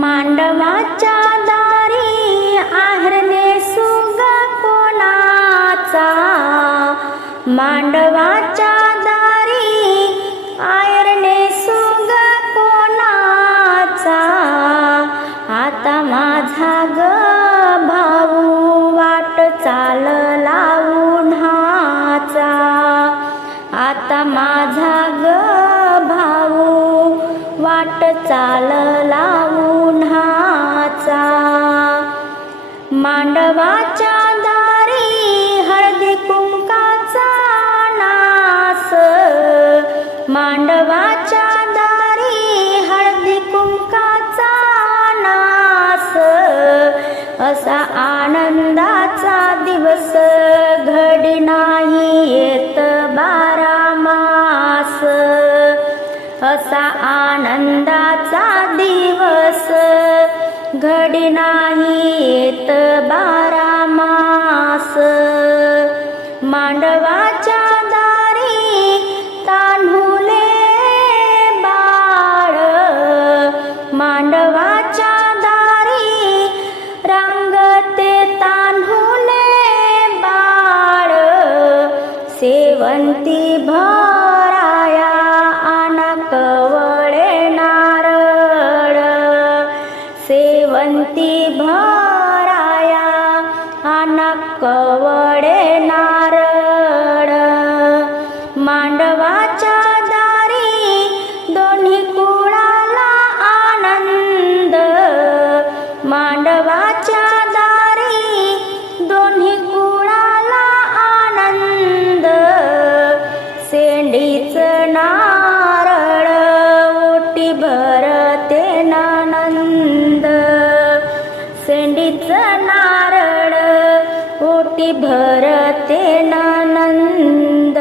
मांडवाच्या दारी आहरणे सुग कोणाचा? मांडवा वाट चालला उन्हाचा. मांडवात असा आनंदाचा दिवस. घडी नाही येत बारा मास. मांडवाच्या दारी तान्हुले बाळ. मांडवाच्या दारी रांगते तान्हुले बाळ. सेवंती भा पर्वाच्या दारी दोन्ही कुळाला आनंद. मांडवाच्या दारी दोन्ही कुळाला आनंद. सेंडीच नारळ ओटी भरते नानंद. सेंडीच नारळ ओटी भरते नानंद.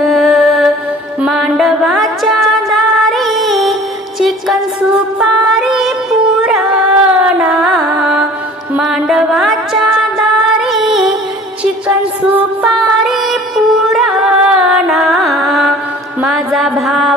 चिकन सुपारी पुराणा. माझा भाव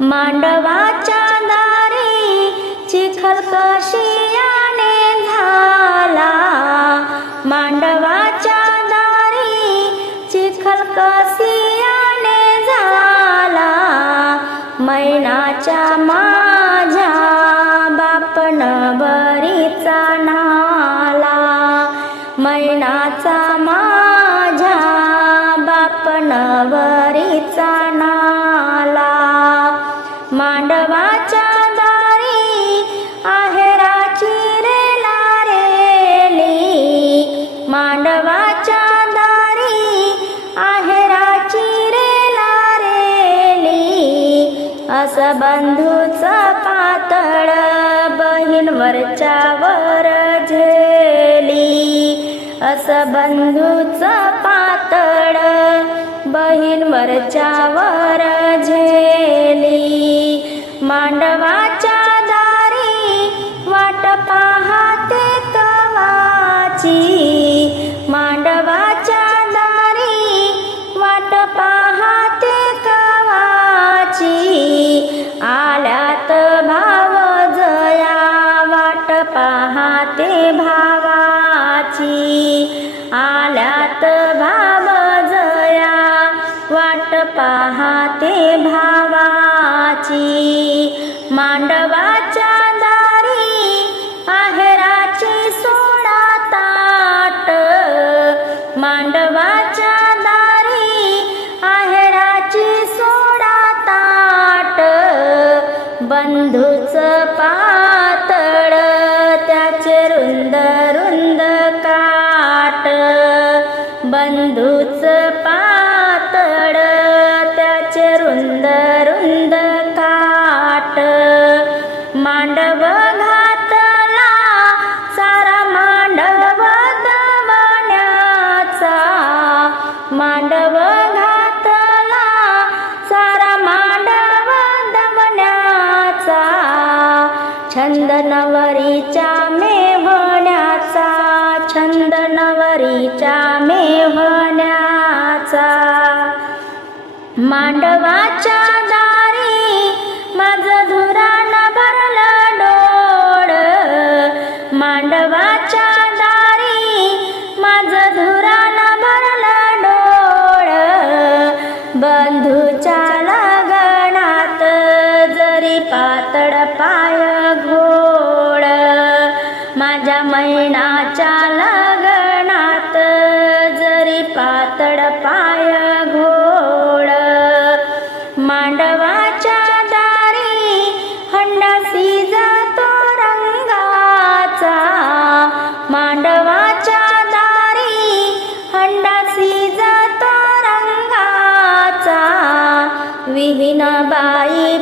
मांडवाच्या दारी चिखल कशियाने झाला? मांडवाच्या दारी चिखल कसियाने झाला? मैनाच्या माझ्या बापन बरीचा नाला. मैनाचा माझ्या बापन बरीचा नाला. बंधूचा पातळ बहीण वरच्यावर झेली. अस बंधूचा पातळ बहीण वरच्यावर झेली. मांडवा छंद नवरीच्या मेव्हण्याचा छंद नवरीच्या मेव्हण्याचा. मांडवाच्या दारी माझ धुरान भरलं डोळ. मांडवाच्या दारी माझ धुरान भरलं डोळ. बंधूच्या लगनात जरी पातळ पाय घोड. माझ्या मैनाच्या लगनात जरी पातळ पाय घोड. मांडवाच्या दारी हंडासी जातो रंगाचा. मांडवाच्या दारी हंडासी जातो रंगाचा. विहीन बाई